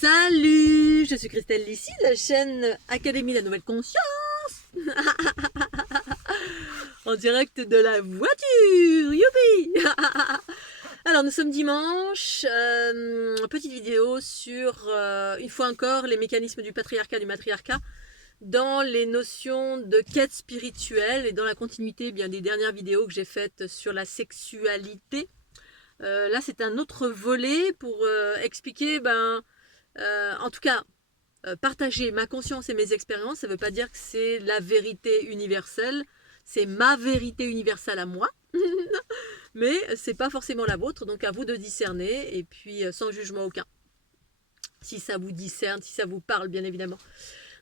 Salut, je suis Christelle Lissy de la chaîne Académie de la Nouvelle Conscience en direct de la voiture, youpi. Alors nous sommes dimanche, petite vidéo sur, une fois encore, les mécanismes du patriarcat et du matriarcat dans les notions de quête spirituelle et dans la continuité bien des dernières vidéos que j'ai faites sur la sexualité. Là c'est un autre volet pour expliquer, en tout cas, partager ma conscience et mes expériences. Ça ne veut pas dire que c'est la vérité universelle, c'est ma vérité universelle à moi, mais c'est pas forcément la vôtre, donc à vous de discerner, et puis sans jugement aucun. Si ça vous discerne, si ça vous parle, bien évidemment.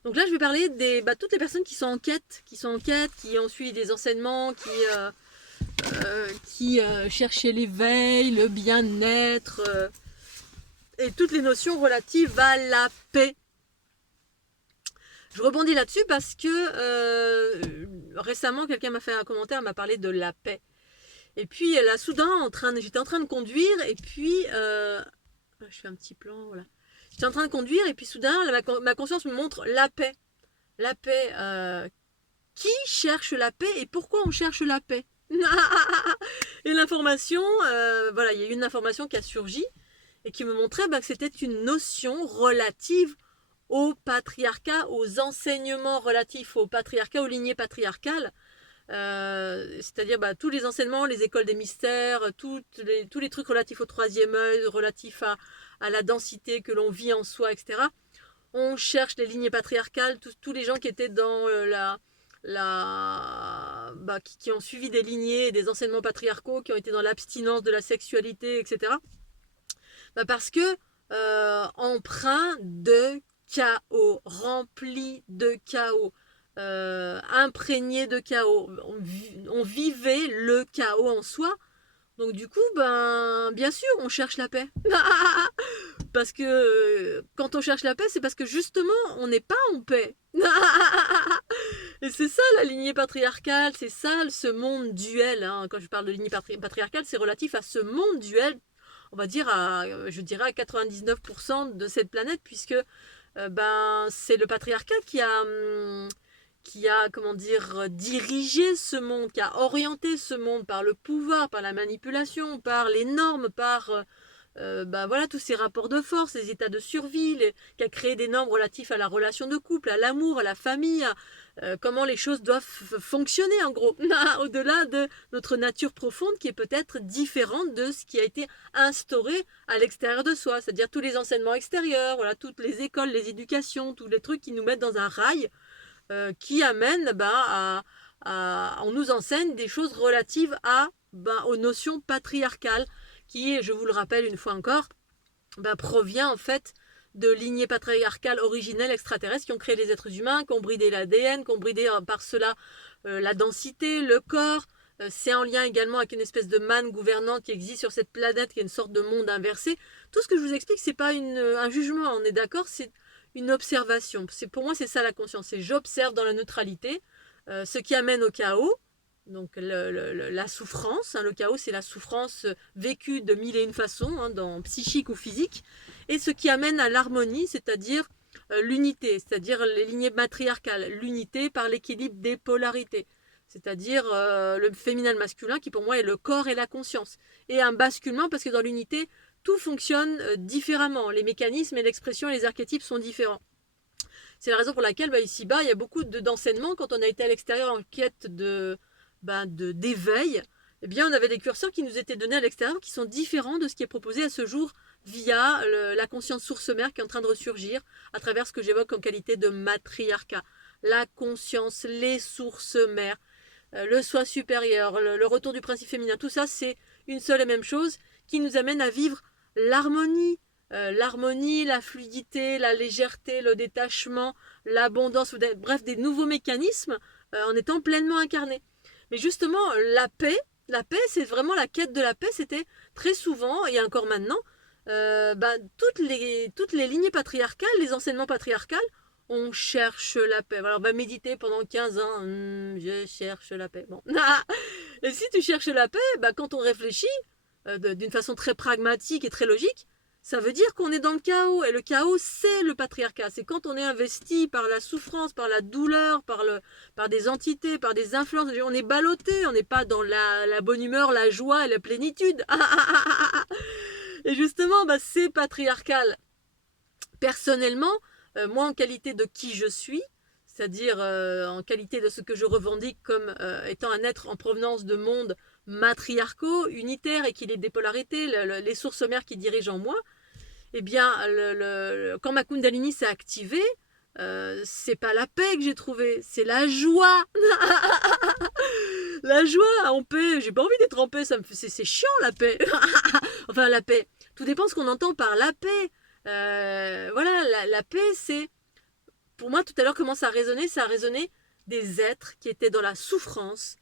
Donc là, je vais parler des toutes les personnes qui sont en quête, qui ont suivi des enseignements, qui cherchaient l'éveil, le bien-être, et toutes les notions relatives à la paix. Je rebondis là-dessus parce que récemment, quelqu'un m'a fait un commentaire, m'a parlé de la paix. Et puis là, soudain, j'étais en train de conduire, et puis je fais un petit plan, voilà. J'étais en train de conduire, et puis soudain, ma conscience me montre la paix. La paix. Qui cherche la paix et pourquoi on cherche la paix? Et l'information, voilà, il y a eu une information qui a surgi et qui me montrait que c'était une notion relative au patriarcat, aux enseignements relatifs au patriarcat, aux lignées patriarcales. C'est-à-dire tous les enseignements, les écoles des mystères, tous les trucs relatifs au troisième œil, relatifs à la densité que l'on vit en soi, etc. On cherche les lignées patriarcales, tous les gens qui étaient dans qui ont suivi des lignées, des enseignements patriarcaux, qui ont été dans l'abstinence de la sexualité, etc. Parce que empreint de chaos, rempli de chaos, imprégné de chaos. On vivait le chaos en soi. Donc du coup, bien sûr, on cherche la paix. Parce que quand on cherche la paix, c'est parce que justement, on n'est pas en paix. Et c'est ça la lignée patriarcale, c'est ça ce monde duel. Hein. Quand je parle de lignée patriarcale, c'est relatif à ce monde duel, on va dire je dirais à 99% de cette planète, puisque c'est le patriarcat qui a comment dire, dirigé ce monde, qui a orienté ce monde par le pouvoir, par la manipulation, par les normes, par voilà, tous ces rapports de force, les états de survie, qui a créé des normes relatives à la relation de couple, à l'amour, à la famille, comment les choses doivent fonctionner en gros, au-delà de notre nature profonde qui est peut-être différente de ce qui a été instauré à l'extérieur de soi, c'est-à-dire tous les enseignements extérieurs, voilà, toutes les écoles, les éducations, tous les trucs qui nous mettent dans un rail, qui amènent on nous enseigne des choses relatives aux notions patriarcales, qui, je vous le rappelle une fois encore, provient en fait de lignées patriarcales originelles extraterrestres qui ont créé les êtres humains, qui ont bridé l'ADN, qui ont bridé par cela la densité, le corps. C'est en lien également avec une espèce de manne gouvernante qui existe sur cette planète, qui est une sorte de monde inversé. Tout ce que je vous explique, c'est pas un jugement, on est d'accord, c'est une observation. Pour moi, c'est ça la conscience, c'est j'observe dans la neutralité ce qui amène au chaos. Donc la souffrance, le chaos, c'est la souffrance vécue de mille et une façons, dans psychique ou physique, et ce qui amène à l'harmonie, c'est-à-dire l'unité, c'est-à-dire les lignées matriarcales, l'unité par l'équilibre des polarités, c'est-à-dire le féminin et le masculin, qui pour moi est le corps et la conscience, et un basculement, parce que dans l'unité, tout fonctionne différemment, les mécanismes et l'expression et les archétypes sont différents. C'est la raison pour laquelle ici-bas, il y a beaucoup d'enseignements. Quand on a été à l'extérieur en quête d'éveil, on avait des curseurs qui nous étaient donnés à l'extérieur qui sont différents de ce qui est proposé à ce jour via la conscience source mère qui est en train de ressurgir à travers ce que j'évoque en qualité de matriarcat. La conscience, les sources mères, le soi supérieur, le retour du principe féminin, tout ça c'est une seule et même chose qui nous amène à vivre l'harmonie, la fluidité, la légèreté, le détachement, l'abondance, bref des nouveaux mécanismes en étant pleinement incarnés. Mais justement, la paix, c'est vraiment la quête de la paix. C'était très souvent, et encore maintenant, toutes les lignées patriarcales, les enseignements patriarcaux, on cherche la paix. Alors, méditer pendant 15 ans, je cherche la paix. Bon. Et si tu cherches la paix, quand on réfléchit d'une façon très pragmatique et très logique, ça veut dire qu'on est dans le chaos. Et le chaos, c'est le patriarcat. C'est quand on est investi par la souffrance, par la douleur, par des entités, par des influences. On est ballotté, on n'est pas dans la bonne humeur, la joie et la plénitude. Et justement, c'est patriarcal. Personnellement, moi en qualité de qui je suis, c'est-à-dire en qualité de ce que je revendique comme étant un être en provenance de mondes matriarcaux, unitaires, équilibre des polarités, les sources mères qui dirigent en moi, eh bien, quand ma Kundalini s'est activée, c'est pas la paix que j'ai trouvée, c'est la joie. La joie en paix, j'ai pas envie d'être en paix, c'est chiant la paix. Enfin, la paix, tout dépend de ce qu'on entend par la paix. Voilà, la paix, c'est... Pour moi, tout à l'heure, comment ça a résonné? Ça a résonné des êtres qui étaient dans la souffrance.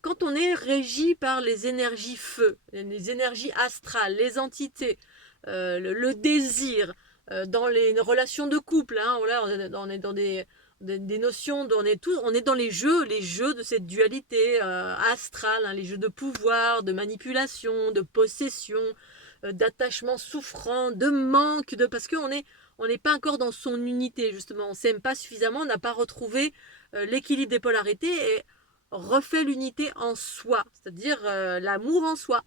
Quand on est régi par les énergies feu, les énergies astrales, les entités, le désir, dans les relations de couple, hein, voilà, on est dans des notions, on est dans les jeux de cette dualité astrale, hein, les jeux de pouvoir, de manipulation, de possession, d'attachement souffrant, de manque, parce qu'on n'est pas encore dans son unité, justement. On ne s'aime pas suffisamment, on n'a pas retrouvé l'équilibre des polarités et refait l'unité en soi, c'est-à-dire l'amour en soi.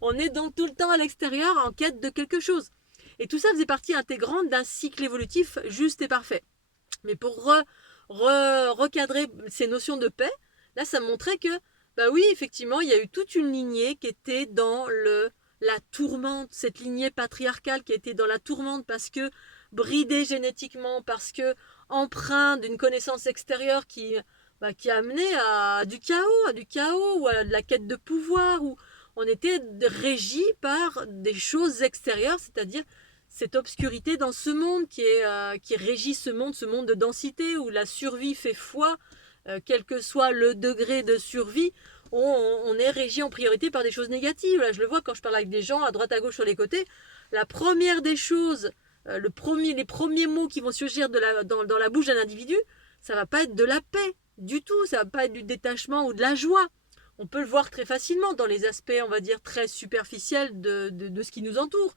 On est donc tout le temps à l'extérieur en quête de quelque chose. Et tout ça faisait partie intégrante d'un cycle évolutif juste et parfait. Mais pour recadrer ces notions de paix, là, ça montrait que, oui, effectivement, il y a eu toute une lignée qui était dans la tourmente, cette lignée patriarcale qui était dans la tourmente parce que bridée génétiquement, parce que empreinte d'une connaissance extérieure qui a amené à du chaos, ou à de la quête de pouvoir, où on était régi par des choses extérieures, c'est-à-dire cette obscurité dans ce monde qui régit ce monde de densité, où la survie fait foi, quel que soit le degré de survie, on est régi en priorité par des choses négatives. Là, je le vois quand je parle avec des gens à droite à gauche sur les côtés. La première des choses, les premiers mots qui vont surgir dans la bouche d'un individu, ça va pas être de la paix du tout, ça va pas être du détachement ou de la joie. On peut le voir très facilement dans les aspects, on va dire, très superficiels de ce qui nous entoure.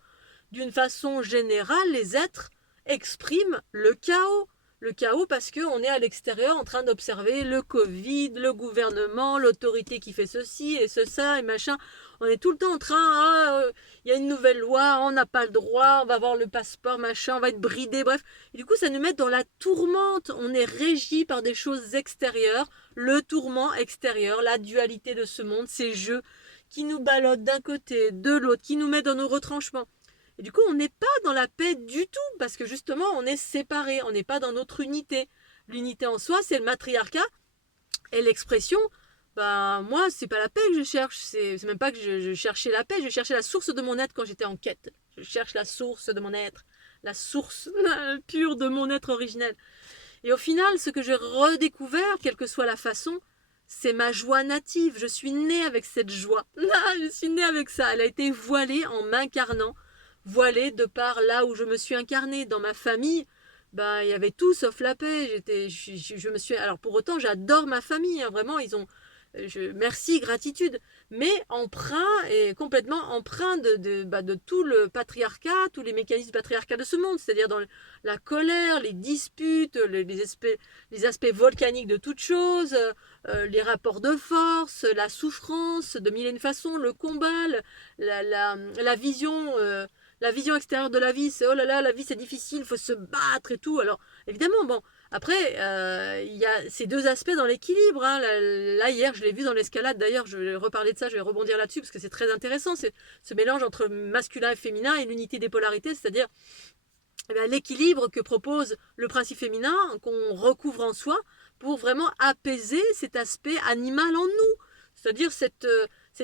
D'une façon générale, les êtres expriment le chaos. Le chaos parce qu'on est à l'extérieur en train d'observer le Covid, le gouvernement, l'autorité qui fait ceci et ça et machin. On est tout le temps en train, il y a une nouvelle loi, on n'a pas le droit, on va avoir le passeport, machin, on va être bridé, bref. Et du coup, ça nous met dans la tourmente. On est régi par des choses extérieures, le tourment extérieur, la dualité de ce monde, ces jeux qui nous ballottent d'un côté, de l'autre, qui nous mettent dans nos retranchements. Et du coup, on n'est pas dans la paix du tout, parce que justement, on est séparés, on n'est pas dans notre unité. L'unité en soi, c'est le matriarcat, et l'expression, moi, c'est pas la paix que je cherche, c'est même pas que je cherchais la paix, je cherchais la source de mon être quand j'étais en quête. Je cherche la source de mon être, la source pure de mon être originel. Et au final, ce que j'ai redécouvert, quelle que soit la façon, c'est ma joie native. Je suis née avec cette joie. Je suis née avec ça. Elle a été voilée en m'incarnant, voilée de par là où je me suis incarnée. Dans ma famille, il y avait tout sauf la paix. Je me suis... Alors pour autant, j'adore ma famille. Hein, vraiment, ils ont... merci, gratitude, mais complètement empreint de tout le patriarcat, tous les mécanismes patriarcats de ce monde, c'est-à-dire dans la colère, les disputes, les aspects volcaniques de toute chose, les rapports de force, la souffrance de mille et une façons, le combat, la vision... la vision extérieure de la vie, c'est oh là là, la vie c'est difficile, il faut se battre et tout. Alors évidemment, bon, après, il y a ces deux aspects dans l'équilibre. Hein. Là, hier, je l'ai vu dans l'escalade. D'ailleurs, je vais reparler de ça, je vais rebondir là-dessus parce que c'est très intéressant. C'est ce mélange entre masculin et féminin et l'unité des polarités, c'est-à-dire l'équilibre que propose le principe féminin qu'on recouvre en soi pour vraiment apaiser cet aspect animal en nous. C'est-à-dire cet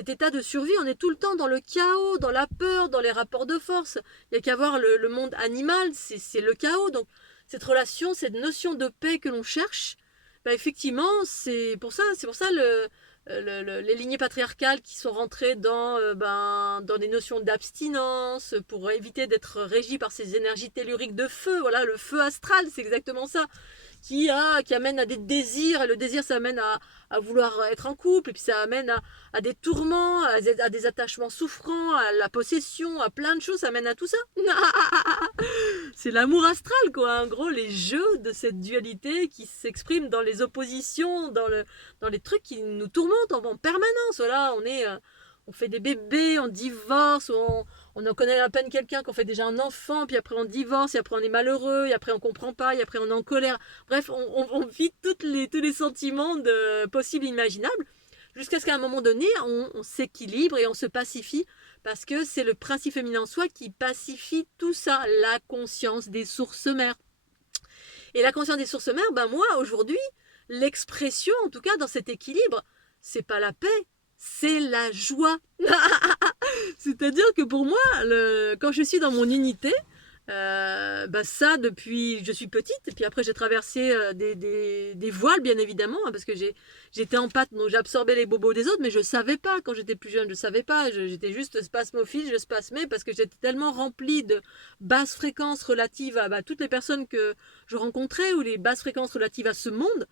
état de survie, on est tout le temps dans le chaos, dans la peur, dans les rapports de force. Il n'y a qu'à voir le monde animal, c'est le chaos. Donc, cette relation, cette notion de paix que l'on cherche, effectivement, c'est pour ça les lignées patriarcales qui sont rentrées dans des notions d'abstinence pour éviter d'être régies par ces énergies telluriques de feu. Voilà, le feu astral, c'est exactement ça. Qui amène à des désirs, et le désir ça amène à vouloir être en couple, et puis ça amène à des tourments, à des attachements souffrants, à la possession, à plein de choses, ça amène à tout ça. C'est l'amour astral, quoi. En gros, les jeux de cette dualité qui s'expriment dans les oppositions, dans les trucs qui nous tourmentent en permanence. Voilà, on fait des bébés, on divorce, on en connaît à peine quelqu'un qu'on fait déjà un enfant, puis après on divorce, et après on est malheureux, et après on comprend pas, et après on est en colère. Bref, on vit tous les sentiments possibles et imaginables, jusqu'à ce qu'à un moment donné, on s'équilibre et on se pacifie, parce que c'est le principe féminin en soi qui pacifie tout ça, la conscience des sources mères. Et la conscience des sources mères, moi, aujourd'hui, l'expression, en tout cas dans cet équilibre, c'est pas la paix, c'est la joie. C'est-à-dire que pour moi, quand je suis dans mon unité, ça depuis je suis petite, et puis après j'ai traversé des voiles bien évidemment, parce que j'étais empathe, donc j'absorbais les bobos des autres, mais je savais pas quand j'étais plus jeune, je savais pas, j'étais juste spasmophile, je spasmais parce que j'étais tellement remplie de basses fréquences relatives à toutes les personnes que je rencontrais, ou les basses fréquences relatives à ce monde.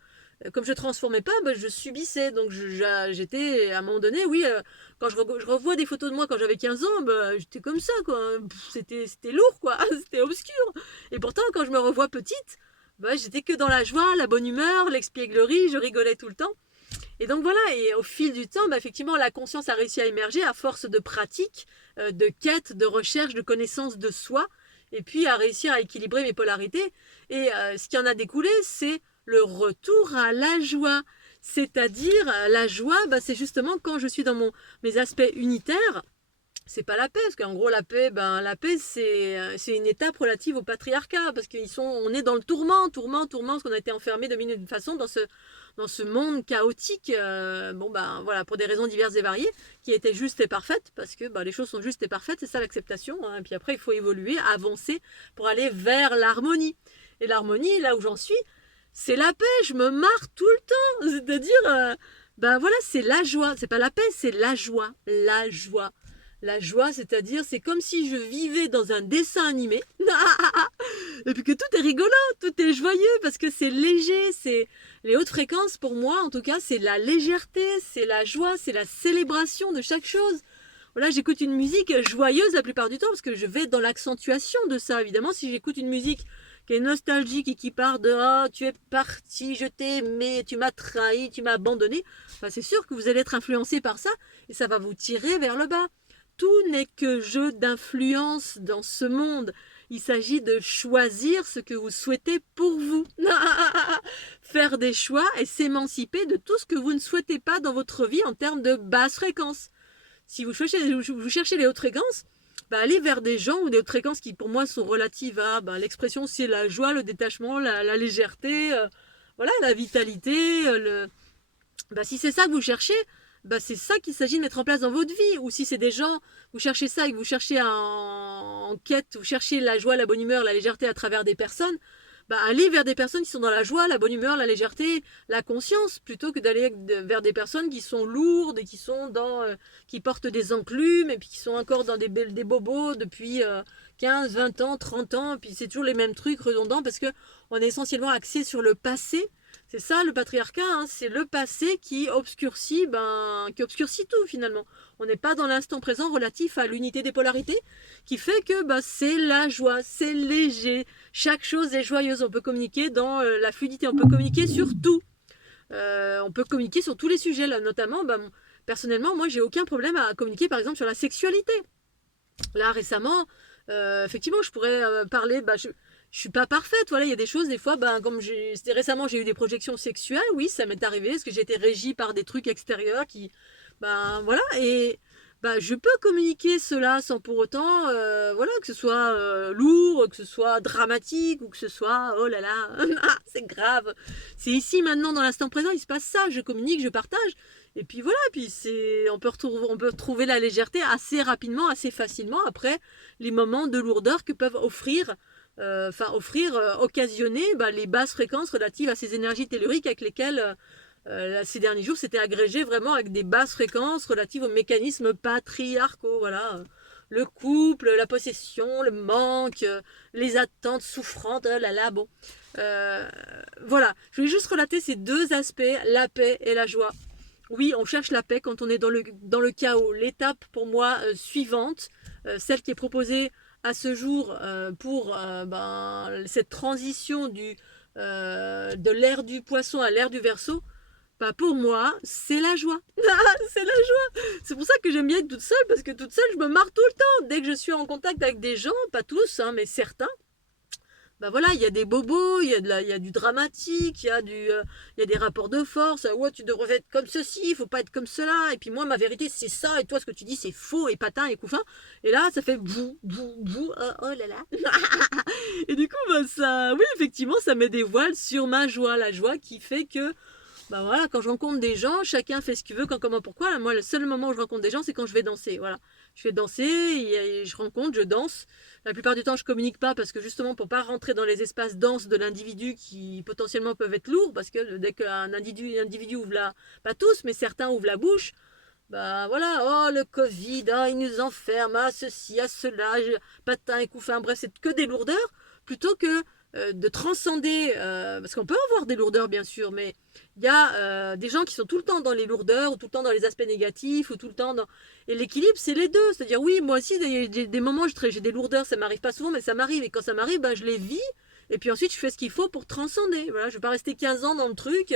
Comme je transformais pas, je subissais. Donc j'étais à un moment donné, oui, quand je revois des photos de moi quand j'avais 15 ans, j'étais comme ça, quoi. C'était lourd, quoi. C'était obscur. Et pourtant, quand je me revois petite, j'étais que dans la joie, la bonne humeur, l'expièglerie, je rigolais tout le temps. Et donc voilà, et au fil du temps, effectivement, la conscience a réussi à émerger à force de pratique, de quête, de recherche, de connaissance de soi, et puis à réussir à équilibrer mes polarités. Et ce qui en a découlé, c'est le retour à la joie. C'est-à-dire, la joie, c'est justement quand je suis dans mes aspects unitaires. C'est pas la paix, parce qu'en gros la paix c'est une étape relative au patriarcat, parce on est dans le tourment, parce qu'on a été enfermé de mille et d'une façon dans ce monde chaotique, voilà, pour des raisons diverses et variées, qui étaient justes et parfaites, parce que les choses sont justes et parfaites, c'est ça l'acceptation, hein. Et puis après il faut évoluer, avancer pour aller vers l'harmonie. Et l'harmonie, là où j'en suis, c'est la paix, je me marre tout le temps, c'est-à-dire, voilà, c'est la joie, c'est pas la paix, c'est la joie, la joie. La joie, c'est-à-dire, c'est comme si je vivais dans un dessin animé, et puis que tout est rigolo, tout est joyeux, parce que c'est léger, c'est les hautes fréquences, pour moi, en tout cas, c'est la légèreté, c'est la joie, c'est la célébration de chaque chose. Voilà, j'écoute une musique joyeuse la plupart du temps, parce que je vais dans l'accentuation de ça, évidemment, si j'écoute une musique qui est nostalgique et qui part de « Ah, tu es parti, je t'ai aimé, tu m'as trahi, tu m'as abandonné », c'est sûr que vous allez être influencé par ça, et ça va vous tirer vers le bas. Tout n'est que jeu d'influence dans ce monde. Il s'agit de choisir ce que vous souhaitez pour vous. Faire des choix et s'émanciper de tout ce que vous ne souhaitez pas dans votre vie en termes de basse fréquence. Si vous cherchez les hautes fréquences, allez vers des gens ou des hautes fréquences qui pour moi sont relatives à l'expression, c'est la joie, le détachement, la légèreté, voilà, la vitalité. Si c'est ça que vous cherchez, c'est ça qu'il s'agit de mettre en place dans votre vie. Ou si c'est des gens, vous cherchez ça et que vous cherchez en quête, vous cherchez la joie, la bonne humeur, la légèreté à travers des personnes, allez vers des personnes qui sont dans la joie, la bonne humeur, la légèreté, la conscience, plutôt que d'aller vers des personnes qui sont lourdes et qui sont qui portent des enclumes et puis qui sont encore dans des bobos depuis 15, 20 ans, 30 ans, et puis c'est toujours les mêmes trucs redondants parce que on est essentiellement axé sur le passé. C'est ça le patriarcat, hein, c'est le passé qui obscurcit tout finalement. On n'est pas dans l'instant présent relatif à l'unité des polarités, qui fait que c'est la joie, c'est léger, chaque chose est joyeuse. On peut communiquer dans la fluidité, on peut communiquer sur tout. On peut communiquer sur tous les sujets, là, notamment, personnellement, moi j'ai aucun problème à communiquer par exemple sur la sexualité. Là récemment, effectivement, je pourrais parler, je suis pas parfaite, voilà, il y a des choses, des fois, comme c'était récemment, j'ai eu des projections sexuelles, oui, ça m'est arrivé, parce que j'ai été régie par des trucs extérieurs qui, voilà, et je peux communiquer cela sans pour autant, voilà, que ce soit lourd, que ce soit dramatique, ou que ce soit, oh là là, c'est grave, c'est ici, maintenant, dans l'instant présent, il se passe ça, je communique, je partage, et puis voilà, on peut trouver la légèreté assez rapidement, assez facilement, après les moments de lourdeur que peuvent occasionner les basses fréquences relatives à ces énergies telluriques avec lesquelles ces derniers jours, c'était agrégé vraiment avec des basses fréquences relatives aux mécanismes patriarcaux. Voilà. Le couple, la possession, le manque, les attentes souffrantes, oh là là, bon. Voilà, je voulais juste relater ces deux aspects, la paix et la joie. Oui, on cherche la paix quand on est dans le chaos. L'étape pour moi suivante, celle qui est proposée à ce jour pour cette transition de l'ère du poisson à l'ère du Verseau, bah pour moi, c'est la joie. C'est la joie. C'est pour ça que j'aime bien être toute seule, parce que toute seule, je me marre tout le temps. Dès que je suis en contact avec des gens, pas tous, hein, mais certains, bah voilà, il y a des bobos, il y a du dramatique, il y a des rapports de force. Ouais, tu devrais être comme ceci, il faut pas être comme cela. Et puis moi, ma vérité, c'est ça, et toi, ce que tu dis, c'est faux et patin et couffin. Et là, ça fait bou, bou, bou, oh là là. Et du coup, bah ça, oui, effectivement, ça met des voiles sur ma joie, la joie qui fait que bah voilà, quand je rencontre des gens, chacun fait ce qu'il veut, quand, comment, pourquoi. Moi, le seul moment où je rencontre des gens, c'est quand je vais danser. Voilà. Je vais danser, et je rencontre, je danse. La plupart du temps, je communique pas parce que justement, pour pas rentrer dans les espaces danse de l'individu qui potentiellement peuvent être lourds, parce que dès qu'un individu ouvre pas tous, mais certains ouvrent la bouche, bah voilà, oh le Covid, oh, il nous enferme, à ceci, à cela, patin et couffin, bref, c'est que des lourdeurs, plutôt que de transcender, parce qu'on peut avoir des lourdeurs bien sûr, mais il y a des gens qui sont tout le temps dans les lourdeurs, ou tout le temps dans les aspects négatifs, ou tout le temps dans... Et l'équilibre, c'est les deux, c'est-à-dire oui, moi aussi, des moments, j'ai des lourdeurs, ça m'arrive pas souvent, mais ça m'arrive, et quand ça m'arrive, bah, je les vis, et puis ensuite, je fais ce qu'il faut pour transcender, voilà, je vais pas rester 15 ans dans le truc,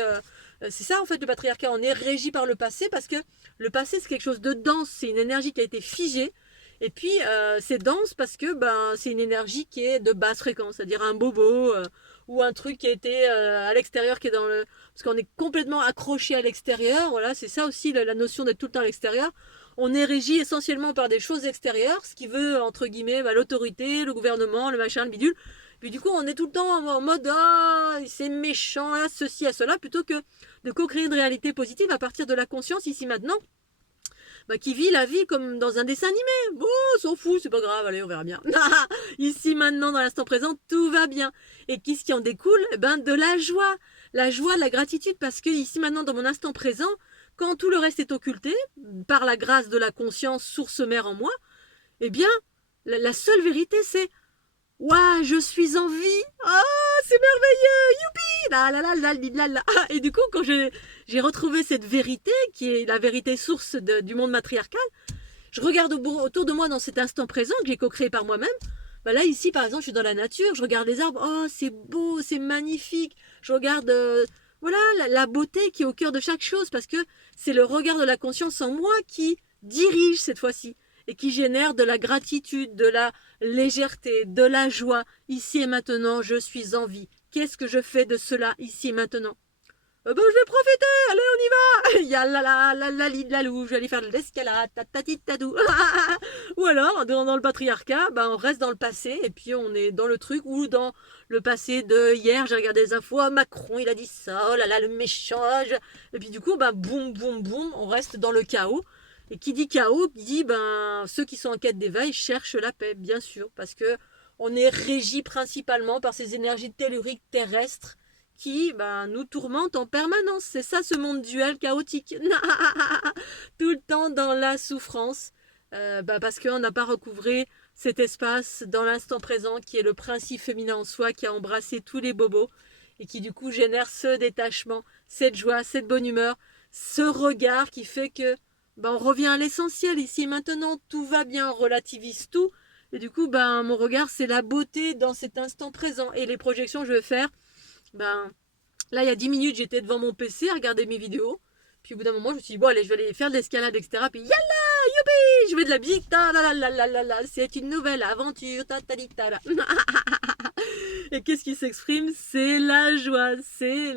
c'est ça en fait le patriarcat, on est régi par le passé, parce que le passé, c'est quelque chose de dense, c'est une énergie qui a été figée, et puis c'est dense parce que c'est une énergie qui est de basse fréquence, c'est-à-dire un bobo ou un truc qui a été à l'extérieur, qui est dans le... Parce qu'on est complètement accroché à l'extérieur, voilà, c'est ça aussi la notion d'être tout le temps à l'extérieur. On est régi essentiellement par des choses extérieures, ce qui veut, entre guillemets, l'autorité, le gouvernement, le machin, le bidule. Puis du coup, on est tout le temps en mode « Ah, c'est méchant, à ceci, à cela », plutôt que de co-créer une réalité positive à partir de la conscience, ici, maintenant, qui vit la vie comme dans un dessin animé. Bon, s'en fout, c'est pas grave, allez, on verra bien. Ici, maintenant, dans l'instant présent, tout va bien. Et qu'est-ce qui en découle? De la joie. La joie, la gratitude, parce que ici, maintenant, dans mon instant présent, quand tout le reste est occulté, par la grâce de la conscience, source mère en moi, eh bien, la seule vérité, c'est Ouah, je suis en vie. Oh, c'est merveilleux. Youpi. La la la la la la. Et du coup, quand j'ai retrouvé cette vérité, qui est la vérité source du monde matriarcal, je regarde autour de moi dans cet instant présent que j'ai co-créé par moi-même. Là, ici, par exemple, je suis dans la nature, je regarde les arbres. Oh, c'est beau, c'est magnifique. Je regarde voilà, la beauté qui est au cœur de chaque chose, parce que c'est le regard de la conscience en moi qui dirige cette fois-ci et qui génère de la gratitude, de la légèreté, de la joie. Ici et maintenant, je suis en vie. Qu'est-ce que je fais de cela ici et maintenant? Je vais profiter, allez, on y va. Il y a la lou, je vais aller faire de l'escalade, tadou. Ou alors, dans le patriarcat, on reste dans le passé, et puis on est dans le truc, ou dans le passé de hier, j'ai regardé les infos, Macron, il a dit ça, oh là là, le méchant. Et puis du coup, boum, boum, boum, on reste dans le chaos. Et qui dit chaos, dit ceux qui sont en quête d'éveil cherchent la paix, bien sûr, parce que on est régi principalement par ces énergies telluriques terrestres qui nous tourmentent en permanence. C'est ça ce monde duel chaotique. Tout le temps dans la souffrance, parce qu'on n'a pas recouvré cet espace dans l'instant présent qui est le principe féminin en soi, qui a embrassé tous les bobos et qui du coup génère ce détachement, cette joie, cette bonne humeur, ce regard qui fait que on revient à l'essentiel. Ici maintenant, tout va bien, on relativise tout. Et du coup, mon regard, c'est la beauté dans cet instant présent. Et les projections, je vais faire, là, il y a 10 minutes, j'étais devant mon PC à regarder mes vidéos. Puis au bout d'un moment, je me suis dit, bon, allez, je vais aller faire de l'escalade, etc. Puis, yalla, youpi, je vais de la musique, c'est une nouvelle aventure, Et qu'est-ce qui s'exprime? C'est la joie, c'est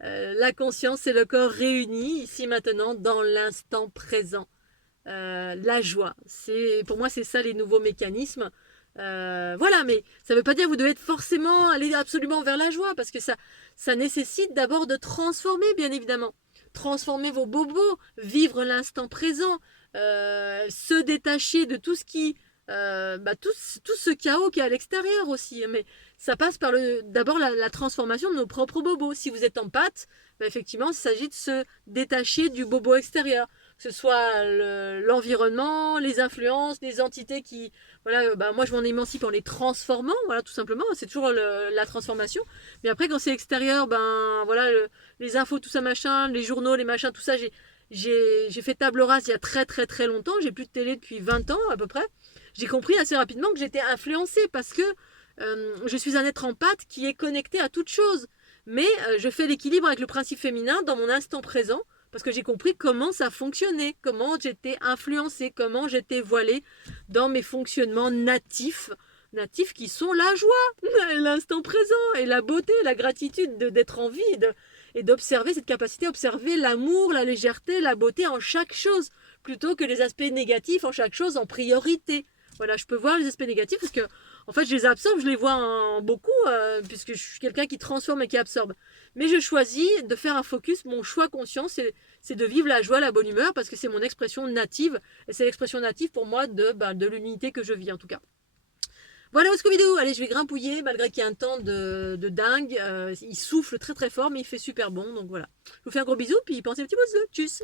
la conscience et le corps réunis, ici maintenant, dans l'instant présent. La joie, pour moi, c'est ça les nouveaux mécanismes. Voilà, mais ça ne veut pas dire que vous devez forcément aller absolument vers la joie, parce que ça nécessite d'abord de transformer, bien évidemment. Transformer vos bobos, vivre l'instant présent, se détacher de tout ce qui tout ce chaos qui est à l'extérieur aussi. Mais ça passe par d'abord la transformation de nos propres bobos. Si vous êtes en pâte, effectivement, il s'agit de se détacher du bobo extérieur. Que ce soit l'environnement, les influences, les entités qui... Voilà, moi je m'en émancipe en les transformant, voilà, tout simplement. C'est toujours la transformation. Mais après, quand c'est extérieur, voilà, les infos, tout ça, machin, les journaux, les machins, tout ça, j'ai fait table rase il y a très très très longtemps. J'ai plus de télé depuis 20 ans à peu près. J'ai compris assez rapidement que j'étais influencée parce que je suis un être en pâte qui est connecté à toute chose. Mais je fais l'équilibre avec le principe féminin dans mon instant présent parce que j'ai compris comment ça fonctionnait, comment j'étais influencée, comment j'étais voilée dans mes fonctionnements natifs qui sont la joie, l'instant présent et la beauté, la gratitude d'être en vie et d'observer cette capacité à observer l'amour, la légèreté, la beauté en chaque chose plutôt que les aspects négatifs en chaque chose en priorité. Voilà, je peux voir les aspects négatifs parce que en fait je les absorbe, je les vois en beaucoup puisque je suis quelqu'un qui transforme et qui absorbe. Mais je choisis de faire un focus, mon choix conscient c'est de vivre la joie, la bonne humeur parce que c'est mon expression native et c'est l'expression native pour moi de l'unité que je vis en tout cas. Voilà, Scooby-Doo. Allez, je vais grimpouiller malgré qu'il y a un temps de dingue. Il souffle très très fort mais il fait super bon donc voilà. Je vous fais un gros bisou puis pensez un petit peu de tchuss.